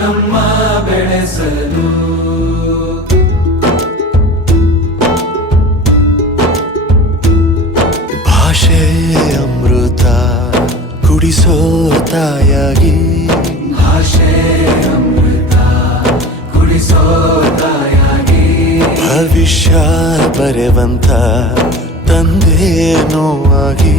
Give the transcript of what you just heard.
ನಮ್ಮ ಬೆಳೆಸಲು ಭಾಷೆ ಅಮೃತ ಕುಡಿಸೋ ತಾಯಾಗಿ ಭಾಷೆ ಅಮೃತ ಕುಡಿಸೋ ತಾಯಾಗಿ ಭವಿಷ್ಯ ಬರೆಯುವಂತ ತಂದೇನೋ ಆಗಿ